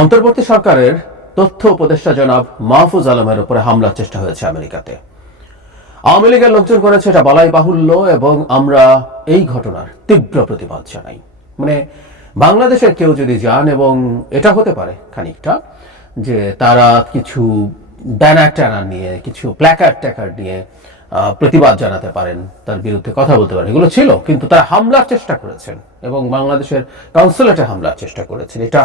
অন্তর্বর্তী সরকারের তথ্য উপদেষ্টা জনাব মাহফুজ আলমের উপরে হামলার চেষ্টা হয়েছে আমেরিকাতে। আওয়ামী লীগের লোকজন করেছে এটা বালাই বাহুল্য এবং আমরা এই ঘটনার তীব্র প্রতিবাদ জানাই। মানে বাংলাদেশের কেউ যদি যান এবং এটা হতে পারে খানিকটা, যে তারা কিছু ব্যানার ট্যানার নিয়ে, কিছু প্ল্যাকার ট্যাকার নিয়ে প্রতিবাদ জানাতে পারেন, তার বিরুদ্ধে কথা বলতে পারেন। এগুলো ছিল, কিন্তু তারা হামলার চেষ্টা করেছেন এবং বাংলাদেশের কাউন্সিলেটে হামলার চেষ্টা করেছেন। এটা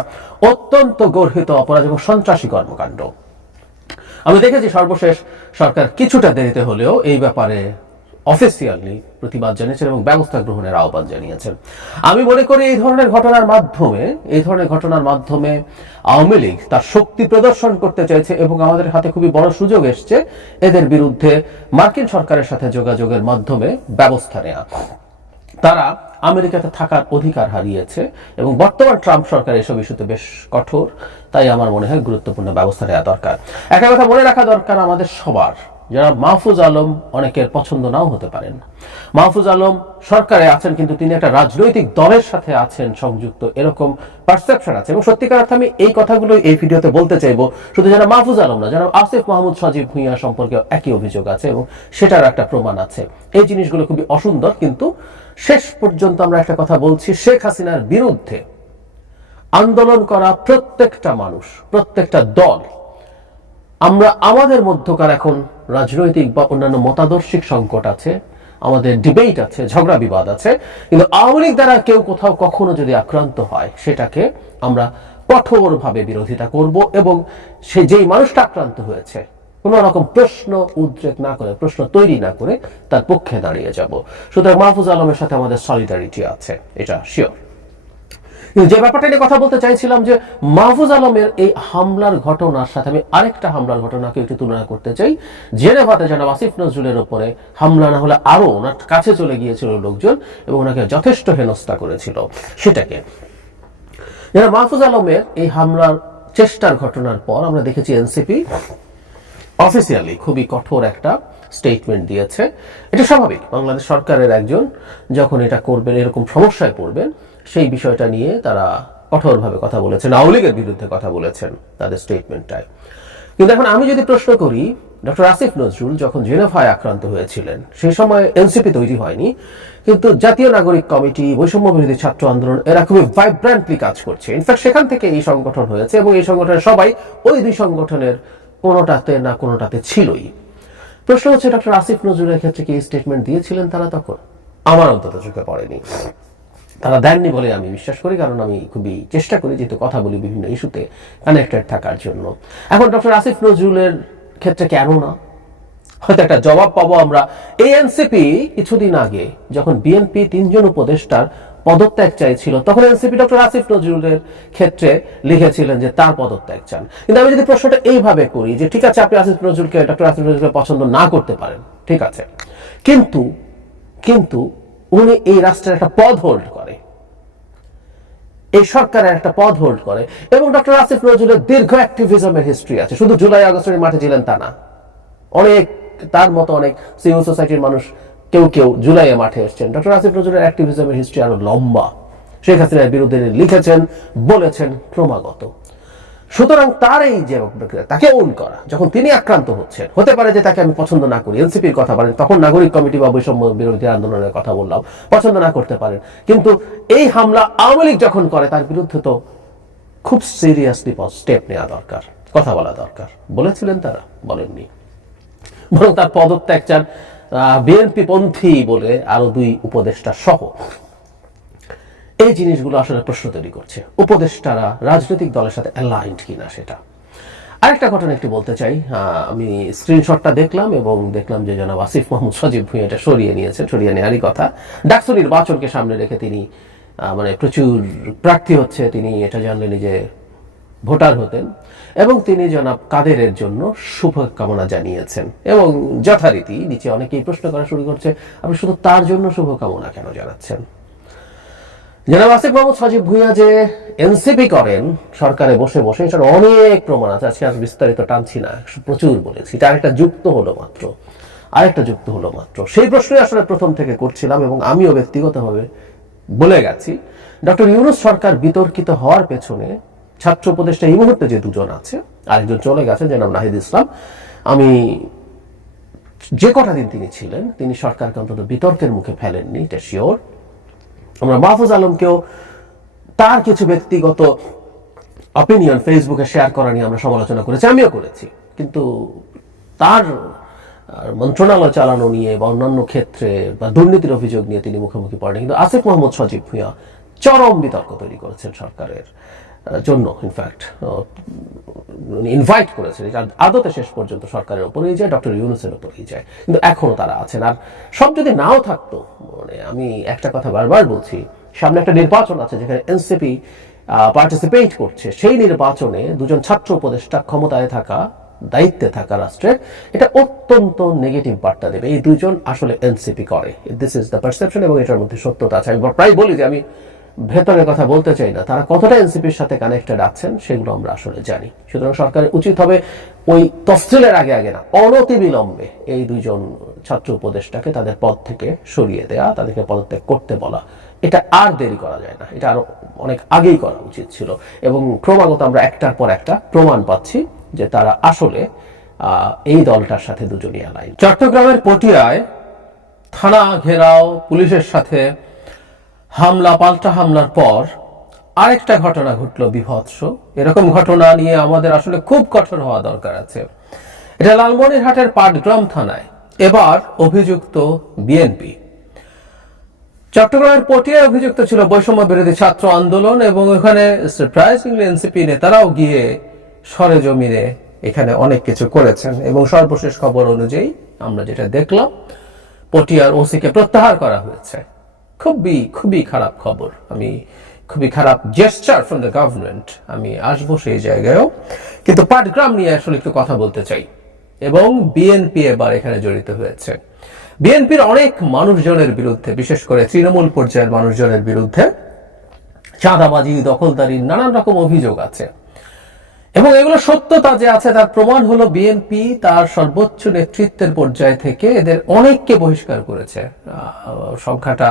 অত্যন্ত গর্হিত অপরাধ এবং সন্ত্রাসী কর্মকাণ্ড। আমি দেখেছি সর্বশেষ সরকার কিছুটা দেরিতে হলেও এই ব্যাপারে অফিসিয়ালি প্রতিবাদ জানিয়েছেন এবং ব্যবস্থা গ্রহণের আহ্বান জানিয়েছেন। আমি মনে করি এই ধরনের ঘটনার মাধ্যমে, এই ধরনের ঘটনার মাধ্যমে আওয়ামী লীগ তার শক্তি প্রদর্শন করতে চাইছে এবং আমাদের হাতে খুবই বড় সুযোগ এসছে এদের বিরুদ্ধে মার্কিন সরকারের সাথে যোগাযোগের মাধ্যমে ব্যবস্থা নেওয়া তারা আমেরিকাতে থাকার অধিকার হারিয়েছে এবং বর্তমান ট্রাম্প সরকার এসব ইস্যুতে বেশ কঠোর, তাই আমার মনে হয় গুরুত্বপূর্ণ ব্যবস্থা নেওয়া দরকার। একটা কথা মনে রাখা দরকার আমাদের সবার। যারা মাহফুজ আলম অনেকের পছন্দ নাও হতে পারেন। মাহফুজ আলম সরকারে আছেন, কিন্তু তিনি একটা রাজনৈতিক দলের সাথে আছেন, সংযুক্ত। এরকম পারসেপশন আছে। এবং সত্যিকার অর্থে আমি এই কথাগুলো এই ভিডিওতে বলতে চাইব, শুধু যারা মাহফুজ আলম না, যারা আসিফ মাহমুদ সজীব ভুঁইয়া সম্পর্কে একই অভিযোগ আছে এবং সেটার একটা প্রমাণ আছে। এই জিনিসগুলো খুবই অসুন্দর, কিন্তু শেষ পর্যন্ত আমরা একটা কথা বলছি, শেখ হাসিনার বিরুদ্ধে আন্দোলন করা প্রত্যেকটা মানুষ, প্রত্যেকটা দল, আমরা আমাদের মধ্যকার এখন রাজনৈতিক বা অন্যান্য মতাদর্শিক সংকট আছে, আমাদের ডিবেট আছে, ঝগড়া বিবাদ আছে, কিন্তু আওয়ামী লীগ দ্বারা কেউ কোথাও কখনো যদি আক্রান্ত হয়, সেটাকে আমরা কঠোরভাবে বিরোধিতা করব এবং সে যেই মানুষটা আক্রান্ত হয়েছে, কোনো রকম প্রশ্ন উদ্রেক না করে, প্রশ্ন তৈরি না করে তার পক্ষে দাঁড়িয়ে যাব। সুতরাং মাহফুজ আলমের সাথে আমাদের সলিডারিটি আছে, এটা শিওর যে ব্যাপারটা নিয়ে কথা বলতে চাইছিলাম যে মাহফুজ আলমের এই হামলার ঘটনার সাথে আমি আরেকটা হামলার ঘটনাকে একটু তুলনা করতে চাই। জেনেভাতে জানাব আসিফ নজরুলের উপরে হামলা না হলে আরও ওনার কাছে চলে গিয়েছিল লোকজন এবং ওনাকে যথেষ্ট হেনস্থা করেছিল সেটাকে। যারা মাহফুজ আলমের এই হামলার চেষ্টার ঘটনার পর আমরা দেখেছি এনসিপি অফিসিয়ালি খুবই কঠোর একটা স্টেটমেন্ট দিয়েছে। এটা স্বাভাবিক, বাংলাদেশ সরকারের একজন যখন এটা করবেন, এরকম সমস্যায় পড়বেন সেই বিষয়টা নিয়ে তারা কঠোরভাবে কথা বলেছেন আওয়ামী লীগের বিরুদ্ধে কথা বলেছেন তাদের স্টেটমেন্টটায় কিন্তু এখন আমি যদি প্রশ্ন করি, ডক্টর আসিফ নজরুল যখন জেনেভায় আক্রান্ত হয়েছিলেন সেই সময় এনসিপি তৈরি হয়নি, কিন্তু জাতীয় নাগরিক কমিটি, বৈষম্য বিরোধী ছাত্র আন্দোলন, এরা খুবই ভাইব্রান্টলি কাজ করছে। ইনফ্যাক্ট সেখান থেকে এই সংগঠন হয়েছে এবং এই সংগঠনের সবাই ওই দুই সংগঠনের কোনোটাতে না কোনোটাতে ছিলই। প্রশ্ন হচ্ছে, ডক্টর আসিফ নজরুলের ক্ষেত্রে কি স্টেটমেন্ট দিয়েছিলেন তারা তখন? আমার অন্তত চোখে পড়েনি। তারা দেননি বলে আমি বিশ্বাস করি, কারণ আমি খুবই চেষ্টা করি যেহেতু কথা বলি বিভিন্ন ইস্যুতে কানেক্টেড থাকার জন্য। এখন ডক্টর আসিফ নজরুলের ক্ষেত্রে কেন না? হয়তো একটা জবাব পাবো আমরা। এই এনসিপি কিছুদিন আগে যখন বিএনপি তিনজন উপদেষ্টার পদত্যাগ চাইছিল, তখন এনসিপি ডক্টর আসিফ নজরুলের ক্ষেত্রে লিখেছিলেন যে তার পদত্যাগ চান। কিন্তু আমি যদি প্রশ্নটা এইভাবে করি যে ঠিক আছে, আপনি আসিফ নজরুলকে, ডক্টর আসিফ নজরুলকে পছন্দ না করতে পারেন, ঠিক আছে। কিন্তু কিন্তু উনি এই রাষ্ট্রের একটা পদ হোল্ড করে। এই সরকারের একটা পদ হোল্ড করে। এবং ডক্টর আসিফ নজরুলের দীর্ঘ অ্যাক্টিভিজমের হিস্ট্রি আছে। শুধু জুলাই আগস্টের মাঠে ছিলেন তা না। অনেক, তার মতো অনেক সিভিল সোসাইটির মানুষ কেউ কেউ জুলাইয়ে মাঠে এসেছেন। ডক্টর আসিফ নজরুলের অ্যাক্টিভিজমের হিস্ট্রি আরও লম্বা। শেখ হাসিনার বিরুদ্ধে লিখেছেন, বলেছেন ক্রমাগত। সুতরাং তার এই যে তাকে ওন করা, যখন তিনি আক্রান্ত হচ্ছেন, হতে পারে যে তাকে আমি পছন্দ না করি, এনসিপির কথা বলেন, তখন নাগরিক কমিটি বা বৈষম্য বিরোধী আন্দোলনের কথা বললাম, পছন্দ না করতে পারেন। কিন্তু এই হামলা আওয়ামী লীগ যখন করে, তার বিরুদ্ধে তো খুব সিরিয়াসলি স্টেপ নেওয়া দরকার, কথা বলা দরকার। বলেছিলেন তারা, বলেননি। বরং তার পদত্যাগ চান বিএনপি পন্থী বলে আরও দুই উপদেষ্টা সহ। এই জিনিসগুলো আসলে প্রশ্ন তৈরি করছে। উপদেষ্টারা, রাজনৈতিক দলের সাথে অ্যালাইন্ড কিনা সেটা। আরেকটা ঘটনা একটু বলতে চাই। আমি স্ক্রিনশটটা দেখলাম এবং দেখলাম যে জনাব আসিফ মাহমুদ সজীব ভুঁইয়া এটা সরিয়ে নিয়েছেন সরিয়ে নেওয়ারই কথা। ডাকসু নির্বাচনকে সামনে রেখে তিনি মানে প্রচুর প্রার্থী হচ্ছে। তিনি এটা জানলেন যে ভোটার হতেন। এবং তিনি জনাব কাদেরের জন্য শুভকামনা জানিয়েছেন। এবং যথারীতি নিচে অনেকেই প্রশ্ন করা শুরু করছে, আপনি শুধু তার জন্য শুভকামনা কেন জানাচ্ছেন? জনাব আসিফ মোহাম্মদ সজীব ভুঁইয়া যে এনসিপি করেন, সরকারে বসে বসে এটার অনেক প্রমাণ আছে। আজকে আর বিস্তারিত টানছি না প্রচুর বলেছি। এটা আরেকটা যুক্ত হলো মাত্র, আরেকটা যুক্ত হলো মাত্র। সেই প্রশ্নই আসলে প্রথম থেকে করছিলাম এবং আমিও ব্যক্তিগতভাবে বলে গেছি, ডক্টর ইউনুস সরকার বিতর্কিত হওয়ার পেছনে ছাত্র উপদেষ্টা এই মুহূর্তে যে দুজন আছে, আরেকজন চলে গেছেন যে নাম নাহিদ ইসলাম। আমি যে কটা দিন তিনি ছিলেন, তিনি সরকারকে অন্তত বিতর্কের মুখে ফেলেননি, এটা শিওর আমরা মাহফুজ আলমকেও তার কিছু ব্যক্তিগত অপিনিয়ন ফেসবুকে শেয়ার করা নিয়ে আমরা সমালোচনা করেছি, আমিও করেছি। কিন্তু তার মন্ত্রণালয় চালানো নিয়ে বা অন্যান্য ক্ষেত্রে বা দুর্নীতির অভিযোগ নিয়ে তিনি মুখোমুখি পড়েন কিন্তু আসিফ মোহাম্মদ সজীব ভুঁইয়া চরম বিতর্ক তৈরি করেছেন সরকারের। জন্য ইনফ্যাক্ট ইনভাইট করেছেন এটা আদতে শেষ পর্যন্ত সরকারের উপরেই যায়, ডক্টর ইউনুসের উপরেই যায়। কিন্তু এখনও তারা আছেন। আর সব যদি নাও থাকতো মানে আমি একটা কথা বারবার বলছি, সামনে একটা নির্বাচন আছে যেখানে এনসিপি পার্টিসিপেট করছে। সেই নির্বাচনে দুজন ছাত্র উপদেষ্টা ক্ষমতায় থাকা, দায়িত্বে থাকা রাষ্ট্রের, এটা অত্যন্ত নেগেটিভ বার্তা দেবে। এই দুজন আসলে এনসিপি করে। দিস ইজ দ্য পারসেপশন এবং এটার মধ্যে সত্যতা আছে। আমি প্রায় বলি যে আমি ভেতরের কথা বলতে চাই না। তারা কতটা এনসিপির সাথে কানেক্টেড আছেন সেগুলো আমরা আসলে জানি। সুতরাং সরকারের উচিত হবে ওই তফসিলের আগে আগে না, অনতিবিলম্বে এই দুইজন ছাত্র উপদেষ্টাকে তাদের পদ থেকে সরিয়ে দেয়া, তাদেরকে পদত্যাগ করতে বলা। এটা আর দেরি করা যায় না। এটা আরও অনেক আগেই করা উচিত ছিল। এবং ক্রমাগত আমরা একটার পর একটা প্রমাণ পাচ্ছি যে তারা আসলে এই দলটার সাথে দুজনই অ্যালাইন চট্টগ্রামের পটিয়ায় থানা ঘেরাও পুলিশের সাথে হামলা, পাল্টা হামলার পর আরেকটা ঘটনা ঘটলো বিভৎস। এরকম ঘটনা নিয়ে আমাদের আসলে খুব কঠোর হওয়া দরকার আছে। এটা লালমনিরহাটের পাটগ্রাম থানায়। এবার অভিযুক্ত বিএনপি। চট্টগ্রামের পটিয়ায় অভিযুক্ত ছিল বৈষম্য বিরোধী ছাত্র আন্দোলন এবং ওখানে সারপ্রাইজিংলি এনসিপি নেতারাও গিয়ে সরেজমিনে এখানে অনেক কিছু করেছেন এবং সর্বশেষ খবর অনুযায়ী আমরা যেটা দেখলাম, পটিয়ার ওসিকে প্রত্যাহার করা হয়েছে। খুবই খুবই খারাপ খবর। আমি খুবই খারাপ জেস্টার ফ্রম দ্য গভর্নমেন্ট আমি আসব সেই জায়গায়ও। কিন্তু পাটগ্রাম নিয়ে আসলে একটু কথা বলতে চাই। এবং বিএনপি এবার এখানে জড়িত হয়েছে। বিএনপির অনেক মানুষজনের বিরুদ্ধে, বিশেষ করে তৃণমূল পর্যায়ের মানুষজনের বিরুদ্ধে চাঁদাবাজি, দখলদারি, নানান রকম অভিযোগ আছে। এবং এগুলো সত্যতা যে আছে, তার প্রমাণ হলো বিএনপি তার সর্বোচ্চ নেতৃত্বের পর্যায় থেকে এদের অনেককে বহিষ্কার করেছে। সংখ্যাটা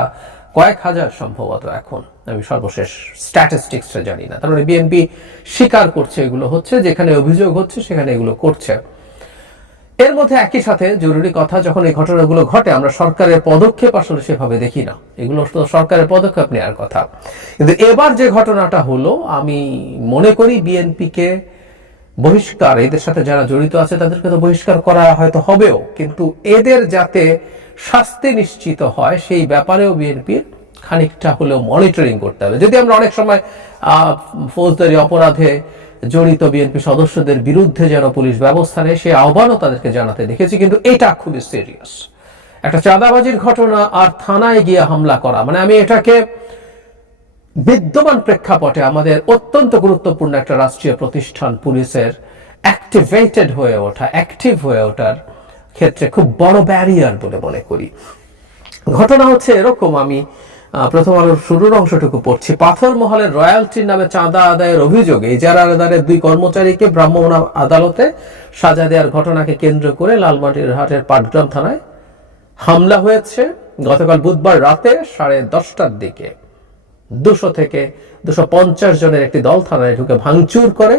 কয়েক হাজার সম্ভবত এখন। আমি সর্বশেষ স্ট্যাটিস্টিক্সটা জানি না। তার মানে বিএনপি স্বীকার করছে এগুলো হচ্ছে, যেখানে অভিযোগ হচ্ছে, সেখানে এগুলো করছে। এর মধ্যে একই সাথে জরুরি কথা, যখন এই ঘটনাগুলো ঘটে, আমরা সরকারের পদক্ষেপ আসলে সেভাবে দেখি না। এগুলো তো সরকারের পদক্ষেপ নেওয়ার কথা। কিন্তু এবার যে ঘটনাটা হলো, আমি মনে করি বিএনপিকে বহিষ্কার, এদের সাথে যারা জড়িত আছে, তাদেরকে তো বহিষ্কার করা হয়তো হবেও। কিন্তু এদের যাতে শাস্তি নিশ্চিত হয়, সেই ব্যাপারেও বিএনপির খানিকটা হলেও মনিটরিং করতে হবে। যদি আমরা অনেক সময় ফৌজদারি অপরাধে জড়িত বিএনপি সদস্যদের বিরুদ্ধে যেন পুলিশ ব্যবস্থা নেয়, সে আহ্বানও তাদেরকে জানাতে দেখেছি, কিন্তু এটা খুবই সিরিয়াস একটা চাঁদাবাজির ঘটনা আর থানায় গিয়ে হামলা করা মানে আমি এটাকে বিদ্যমান প্রেক্ষাপটে আমাদের অত্যন্ত গুরুত্বপূর্ণ একটা রাষ্ট্রীয় প্রতিষ্ঠান পুলিশের অ্যাক্টিভেটেড হয়ে ওঠা অ্যাক্টিভ হয়ে ওঠার ক্ষেত্রে খুব বড় ব্যারিয়ার বলে মনে করি। ঘটনা হচ্ছে এরকম, আমি প্রথম আলোর শুরুর অংশটুকু পড়ছি। পাথর মহলের রয়্যালটির নামে চাঁদা আদায়ের অভিযোগে ইজারা আদায়ের দুই কর্মচারীকে ভ্রাম্যমাণ আদালতে সাজা দেওয়ার ঘটনাকে কেন্দ্র করে লালমাটির হাটের পাটগ্রাম থানায় হামলা হয়েছে। গতকাল বুধবার রাতে সাড়ে দশটার দিকে। দুশো থেকে দুশো পঞ্চাশ জনের একটি দল থানায় ঢুকে ভাঙচুর করে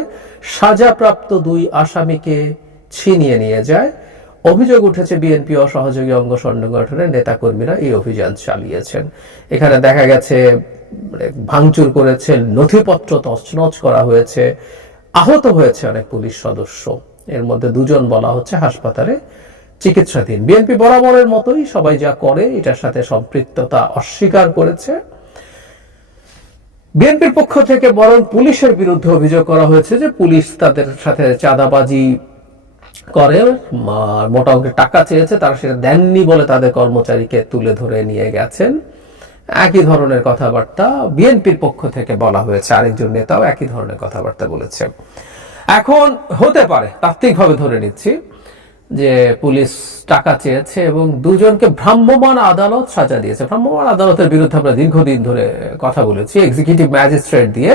সাজাপ্রাপ্ত দুই আসামিকে ছিনিয়ে নিয়ে যায়। অভিযোগ উঠেছে বিএনপি অসহযোগী অঙ্গ সংগঠনের নেতাকর্মীরা এই অভিযান চালিয়েছেন। এখানে দেখা গেছে মানে ভাঙচুর করেছে, নথিপত্র তছনছ করা হয়েছে, আহত হয়েছে অনেক পুলিশ সদস্য। এর মধ্যে দুজন বলা হচ্ছে হাসপাতালে চিকিৎসাধীন। বিএনপি বরাবরের মতোই সবাই যা করে, এটার সাথে সম্পৃক্ততা অস্বীকার করেছে। বিএনপির পক্ষ থেকে বরং পুলিশের বিরুদ্ধে অভিযোগ করা হয়েছে যে পুলিশ তাদের সাথে চাঁদাবাজি করে মোটা অঙ্কের টাকা চেয়েছে, তারা সেটা দেননি বলে তাদের কর্মচারীকে তুলে ধরে নিয়ে গেছেন। একই ধরনের কথাবার্তা বিএনপির পক্ষ থেকে বলা হয়েছে, আরেকজন নেতাও একই ধরনের কথাবার্তা বলেছে এখন হতে পারে, তাত্ত্বিকভাবে ধরে নিচ্ছি, যে পুলিশ টাকা চেয়েছে এবং দুজনকে ভ্রাম্যমাণ আদালত সাজা দিয়েছে। ভ্রাম্যমাণ আদালতের বিরুদ্ধে আমরা দীর্ঘদিন ধরে কথা বলেছি এক্সিকিউটিভ ম্যাজিস্ট্রেট দিয়ে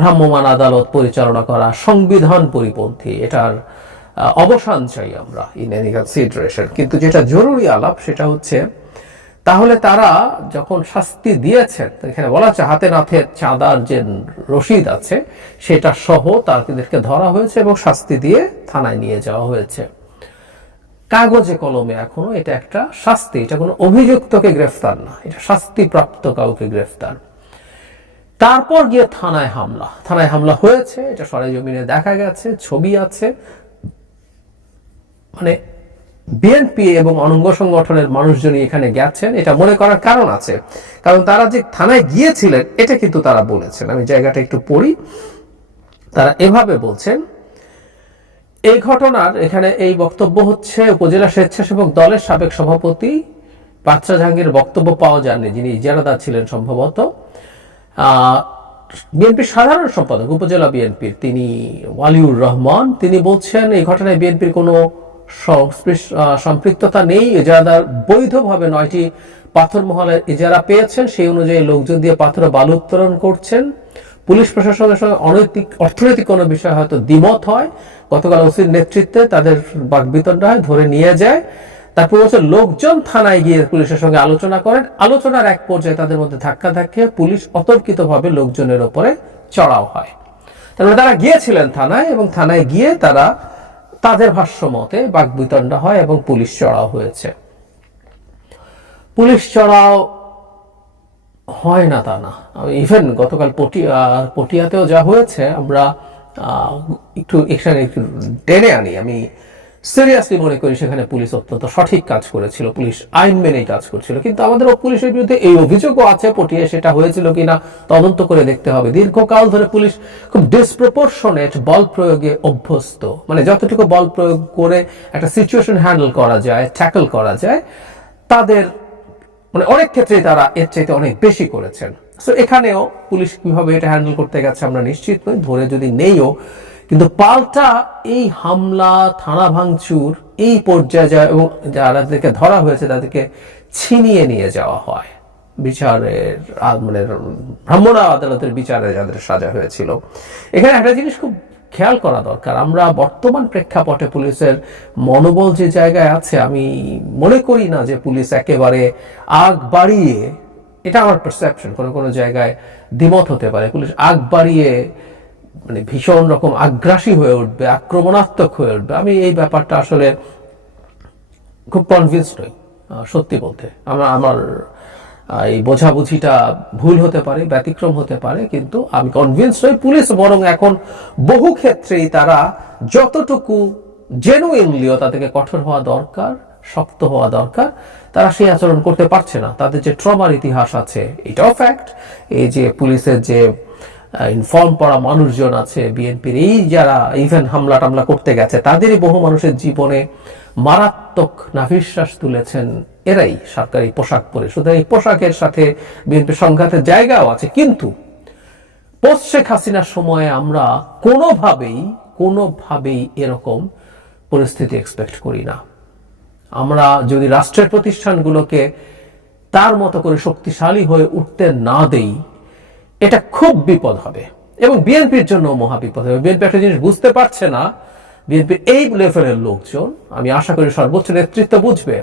ভ্রাম্যমাণ আদালত পরিচালনা করা সংবিধান পরিপন্থী, এটার অবসান চাই আমরা ইন এনি কনসিডারেশন কিন্তু যেটা জরুরি আলাপ, সেটা হচ্ছে তাহলে তারা যখন শাস্তি দিয়েছেন, এখানে বলা আছে হাতে নাথে চাঁদার যে রসিদ আছে, সেটা সহ তাদেরকে ধরা হয়েছে এবং শাস্তি দিয়ে থানায় নিয়ে যাওয়া হয়েছে। কাগজে কলমে এখনও এটা একটা শাস্তি, এটা কোনো অভিযুক্তকে গ্রেফতার না, এটা শাস্তিপ্রাপ্ত কাউকে গ্রেফতার। তারপর গিয়ে থানায় হামলা। থানায় হামলা হয়েছে, এটা সরেজমিনে দেখা গেছে, ছবি আছে। মানে বিএনপি এবং অনঙ্গ সংগঠনের মানুষজনই এখানে গেছেন, এটা মনে করার কারণ আছে। কারণ তারা যে থানায় গিয়েছিলেন, এটা কিন্তু তারা বলেছেন। আমি জায়গাটা একটু পড়ি। তারা এভাবে বলছেন এই ঘটনার এখানে এই বক্তব্য হচ্ছে উপজেলা স্বেচ্ছাসেবক দলের সাবেক সভাপতি বাচ্চা জাহাঙ্গীর বক্তব্য পাওয়া যায়নি, যিনি ইজারাদার ছিলেন সম্ভবত। বিএনপির সাধারণ সম্পাদক, উপজেলা বিএনপির তিনি ওয়ালিউর রহমান, তিনি বলছেন, এই ঘটনায় বিএনপির কোনো সম্পৃক্ততা নেই। ইজারাদার বৈধভাবে নয়টি পাথর মহলের ইজারা পেয়েছেন। সেই অনুযায়ী লোকজন দিয়ে পাথর বালু উত্তোলন করছেন। পুলিশ প্রশাসনের সঙ্গে অনৈতিক অর্থনৈতিক কোনো বিষয় হয়তো দ্বিমত হয়। গতকাল ওসির নেতৃত্বে তাদের বাকবিতণ্ডা হয়, ধরে নিয়ে যায়। তারপর হচ্ছে লোকজন থানায় গিয়ে পুলিশের সঙ্গে আলোচনা করেন। আলোচনার এক পর্যায়ে তাদের মধ্যে ধাক্কা ধাক্কে পুলিশ অতর্কিতভাবে লোকজনের ওপরে চড়াও হয়। তারপরে তারা গিয়েছিলেন থানায় এবং থানায় গিয়ে তারা তাদের ভাষ্য মতে বাকবিতণ্ডা হয় এবং পুলিশ চড়াও হয়েছে। পুলিশ চড়াও হয় না তা না। ইভেন গতকাল পটিয়া পটিয়াতেও যা হয়েছে, আমরা একটু এখানে একটু টেনে আনি। আমি সিরিয়াসলি মনে করি সেখানে পুলিশ অত্যন্ত সঠিক কাজ করেছিল। পুলিশ আইন মেনেই কাজ করছিল। কিন্তু আমাদের পুলিশের বিরুদ্ধে এই অভিযোগও আছে, পটিয়ে সেটা হয়েছিল কিনা তদন্ত করে দেখতে হবে। দীর্ঘকাল ধরে পুলিশ খুব ডিসপ্রপোর্শনেট বল প্রয়োগে অভ্যস্ত। মানে যতটুকু বল প্রয়োগ করে একটা সিচুয়েশন হ্যান্ডেল করা যায় ট্যাকল করা যায়, তাদের মানে অনেক ক্ষেত্রে তারা এর চাইতে অনেক বেশি করেছেন। সো এখানেও পুলিশ কীভাবে এটা হ্যান্ডেল করতে গেছে আমরা নিশ্চিত নই। ধরে যদি নেইও কিন্তু পাল্টা এই হামলা, থানা ভাঙচুর, এই পর্যায়ে যায় এবং যাদেরকে ধরা হয়েছে তাদেরকে ছিনিয়ে নিয়ে যাওয়া হয়। বিচারের মানে ভ্রাম্যমাণ আদালতের বিচারে যাদের সাজা হয়েছিল। এখানে একটা জিনিস খুব খেয়াল করা দরকার। আমরা বর্তমান প্রেক্ষাপটে পুলিশের মনোবল যে জায়গায় আছে, আমি মনে করি না যে পুলিশ একেবারে আগ বাড়িয়ে, এটা আমার পারসেপশন কোনো কোনো জায়গায় দ্বিমত হতে পারে। পুলিশ আগ বাড়িয়ে মানে ভীষণ রকম আগ্রাসী হয়ে উঠবে, আক্রমণাত্মক হয়ে উঠবে। আমি এই ব্যাপারটা আসলে খুব কনভিন্সড হই সত্যি বলতে। আমার আমার এই বোঝাবুঝিটা ভুল হতে পারে, ব্যতিক্রম হতে পারে, কিন্তু আমি কনভিন্স হই পুলিশ বরং এখন বহু ক্ষেত্রেই তারা যতটুকু জেনুইনলিও তাদেরকে কঠোর হওয়া দরকার, শক্ত হওয়া দরকার, তারা সেই আচরণ করতে পারছে না। তাদের যে ট্রমার ইতিহাস আছে, এটাও ফ্যাক্ট এই যে পুলিশের যে ইনফর্ম পড়া মানুষজন আছে বিএনপির এই যারা ইভেন হামলা টামলা করতে গেছে, তাদেরই বহু মানুষের জীবনে মারাত্মক নাভিশ্বাস তুলেছেন এরাই সরকারি পোশাক পরে। শুধু এই পোশাকের সাথে বিএনপি সংঘাতের জায়গাও আছে, কিন্তু পোস্ট শেখ হাসিনার সময়ে আমরা কোনোভাবেই কোনোভাবেই এরকম পরিস্থিতি এক্সপেক্ট করি না। আমরা যদি রাষ্ট্রের প্রতিষ্ঠানগুলোকে তার মতো করে শক্তিশালী হয়ে উঠতে না দেই এটা খুব বিপদ হবে। এবং বিএনপির জন্য মহা বিপদ হবে। বিএনপি একটা জিনিস বুঝতে পারছে না। বিএনপির এই লেভেলের লোকজন, আমি আশা করি সর্বোচ্চ নেতৃত্ব বুঝবে,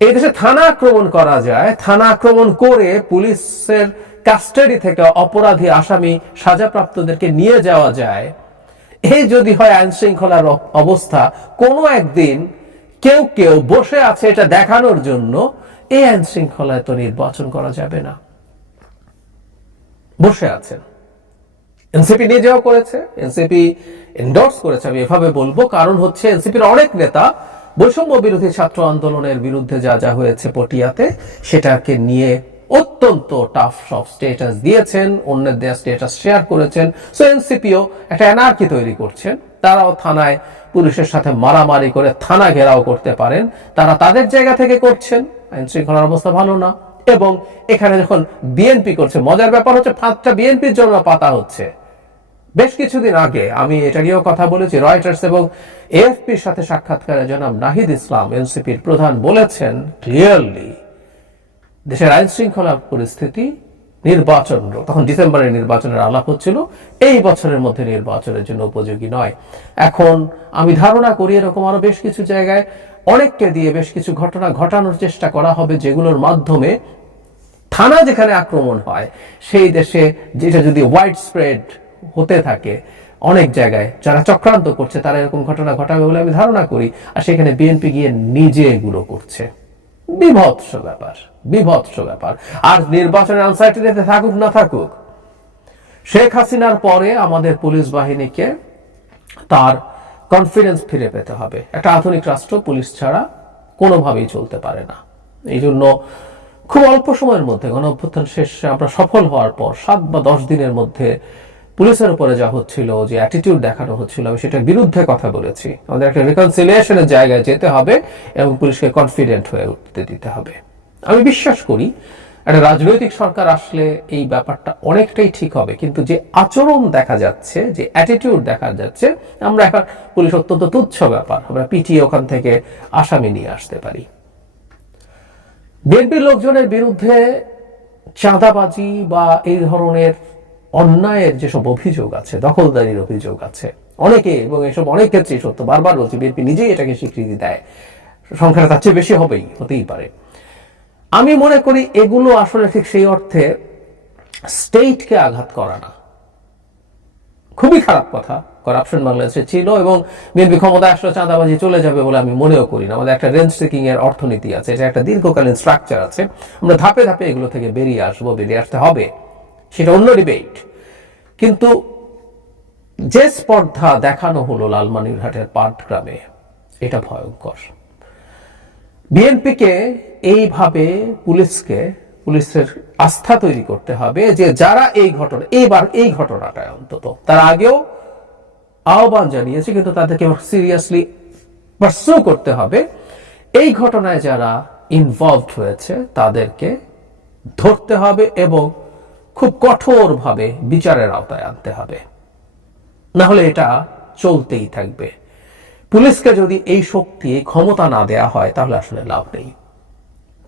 এই দেশে থানা আক্রমণ করা যায়। থানা আক্রমণ করে পুলিশের কাস্টাডি থেকে অপরাধী আসামি সাজাপ্রাপ্তদেরকে নিয়ে যাওয়া যায়। এই যদি হয় আইন শৃঙ্খলার অবস্থা, কোনো একদিন কেউ কেউ বসে আছে এটা দেখানোর জন্য। এই আইন শৃঙ্খলায় তো নির্বাচন করা যাবে না। বসে আছেন। এনসিপি নিজেও করেছে, এনসিপি এন্ডোর্স করেছে, আমি এভাবে বলব। কারণ হচ্ছে, এনসিপির অনেক নেতা বৈষম্য বিরোধী ছাত্র আন্দোলনের বিরুদ্ধে যা যা হয়েছে পটিয়াতে, সেটাকে নিয়ে অত্যন্ত টাফ সব স্টেটাস দিয়েছেন, অন্যের দেয়া স্টেটাস শেয়ার করেছেন। সো এনসিপিও একটা এনার্কি তৈরি করছেন। তারাও থানায় পুলিশের সাথে মারামারি করে থানা ঘেরাও করতে পারেন। তারা তাদের জায়গা থেকে করছেন। আইন শৃঙ্খলার অবস্থা ভালো না। এবং এখানে যখন বিএনপি করছে, মজার ব্যাপার হচ্ছে ফাঁদটা বিএনপির জন্য পাতা হচ্ছে। বেশ কিছুদিন আগে আমি এটা নিয়েও কথা বলেছি রয়টার্স এবং এএফপির সাথে সাক্ষাৎকারে জনাব নাহিদ ইসলাম এনসিপির প্রধান, বলেছেন ক্লিয়ারলি দেশের আইন শৃঙ্খলা পরিস্থিতি নির্বাচন তখন ডিসেম্বরের নির্বাচনের আলাপ হচ্ছিল, এই বছরের মধ্যে নির্বাচনের জন্য উপযোগী নয়। এখন আমি ধারণা করি এরকম আরও বেশ কিছু জায়গায় অনেককে দিয়ে বেশ কিছু ঘটনা ঘটানোর চেষ্টা করা হবে যেগুলোর মাধ্যমে থানা যেখানে আক্রমণ হয়, সেই দেশে যেটা যদি ওয়াইড স্প্রেড হতে থাকে, অনেক জায়গায় যারা চক্রান্ত করছে, তারা এরকম ঘটনা ঘটাবে বলে আমি ধারণা করি, আর সেখানে বিএনপি গিয়ে নিজে এগুলো করছে। বিভৎস ব্যাপার বিভৎস ব্যাপার। আর নির্বাচনের আনসার্টিনিতে থাকুক, না থাকুক, শেখ হাসিনার পরে আমাদের পুলিশ বাহিনীকে তার কনফিডেন্স ফিরে পেতে হবে। একটা আধুনিক রাষ্ট্র পুলিশ ছাড়া কোনোভাবেই চলতে পারে না। এই জন্য খুব অল্প সময়ের মধ্যে গণ অভ্যুত্থান শেষে, আমরা সফল হওয়ার পর সাত বা দশ দিনের মধ্যে পুলিশের উপরে যা হচ্ছিল, যে অ্যাটিটিউড দেখানো হচ্ছিল, আমি সেটার বিরুদ্ধে কথা বলেছি। আমাদের একটা রিকনসিলিয়েশনের জায়গায় যেতে হবে এবং পুলিশকে কনফিডেন্ট হয়ে উঠতে দিতে হবে। আমি বিশ্বাস করি, একটা রাজনৈতিক সরকার আসলে এই ব্যাপারটা অনেকটাই ঠিক হবে, কিন্তু যে আচরণ দেখা যাচ্ছে, যে অ্যাটিটিউড দেখা যাচ্ছে, আমরা এখন পুলিশ অত্যন্ত তুচ্ছ ব্যাপার, আমরা পিটিয়ে ওখান থেকে আসামি নিয়ে আসতে পারি। বিএনপির লোকজনের বিরুদ্ধে চাঁদাবাজি বা এই ধরনের অন্যায়ের যেসব অভিযোগ আছে, দখলদারির অভিযোগ আছে, অনেকে এবং এসব অনেক ক্ষেত্রেই সত্য, বারবার বলছি, বিএনপি নিজেই এটাকে স্বীকৃতি দেয়। সংখ্যাটা তার চেয়ে বেশি হবেই, হতেই পারে। আমি মনে করি এগুলো আসলে ঠিক সেই অর্থে স্টেটকে আঘাত করা না। খুবই খারাপ কথা। করাপশন বাংলাদেশে ছিল এবং বিএনপি ক্ষমতা আসলে চাঁদাবাজি চলে যাবে বলে আমি মনেও করি না। আমাদের একটা রেঞ্জ সিকিং এর অর্থনীতি আছে, এটা একটা দীর্ঘকালীন স্ট্রাকচার আছে। আমরা ধাপে ধাপে এগুলো থেকে বেরিয়ে আসব, বেরিয়ে আসতে হবে, সেটা অন্য ডিবেট কিন্তু যে স্পর্ধা দেখানো হলো লালমানিরহাটের পাটগ্রামে, এটা ভয়ঙ্কর। বিএনপিকে এইভাবে পুলিশকে, পুলিশের আস্থা তৈরি করতে হবে যে যারা এই ঘটনা, এইবার এই ঘটনাটায় অন্তত, তার আগেও আহ্বান জানিয়েছে, কিন্তু তাদেরকে সিরিয়াসলি পার্সু করতে হবে। এই ঘটনায় যারা ইনভলভড হয়েছে, তাদেরকে ধরতে হবে এবং খুব কঠোরভাবে বিচারের আওতায় আনতে হবে। না হলে এটা চলতেই থাকবে। পুলিশকে যদি এই শক্তি ক্ষমতা না দেয়া হয়, তাহলে আসলে লাভ নেই।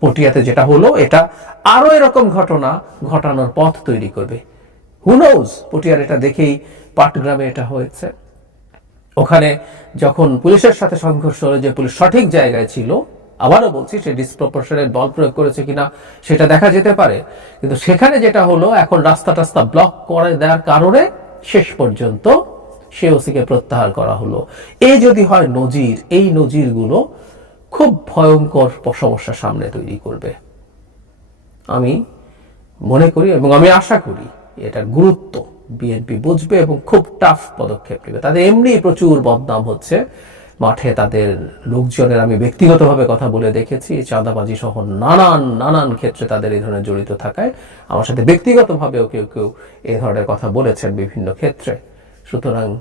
পটিয়াতে যেটা হলো, এটা আরও এরকম ঘটনা ঘটানোর পথ তৈরি করবে। হুনোজ পটিয়ার এটা দেখেই পাটগ্রামে এটা হয়েছে। ওখানে যখন পুলিশের সাথে সংঘর্ষ হলো, যে পুলিশ সঠিক জায়গায় ছিল, আবারও বলছি সে ডিসপ্রপোর্শনের বল প্রয়োগ করেছে কিনা, সেটা দেখা যেতে পারে। কিন্তু সেখানে যেটা হলো, এখন রাস্তা টাস্তা ব্লক করে দেওয়ার কারণে শেষ পর্যন্ত সে ওসিকে প্রত্যাহার করা হলো। এই যদি হয় নজির, এই নজিরগুলো খুব ভয়ঙ্কর সমস্যা সামনে তৈরি করবে। আমি মনে করি এবং আমি আশা করি এটার গুরুত্ব। বিএনপি বুঝবে এবং খুব টাফ পদক্ষেপ নেবে। তাদের এমনি প্রচুর বদনাম হচ্ছে। মাঠে তাদের লোকজনের আমি ব্যক্তিগতভাবে কথা বলে দেখেছি, চাঁদাবাজি সহ নানান নানান ক্ষেত্রে তাদের এই ধরনের জড়িত থাকায়। আমার সাথে ব্যক্তিগতভাবেও কেউ কেউ এ ধরনের কথা বলেছেন বিভিন্ন ক্ষেত্রে। সুতরাং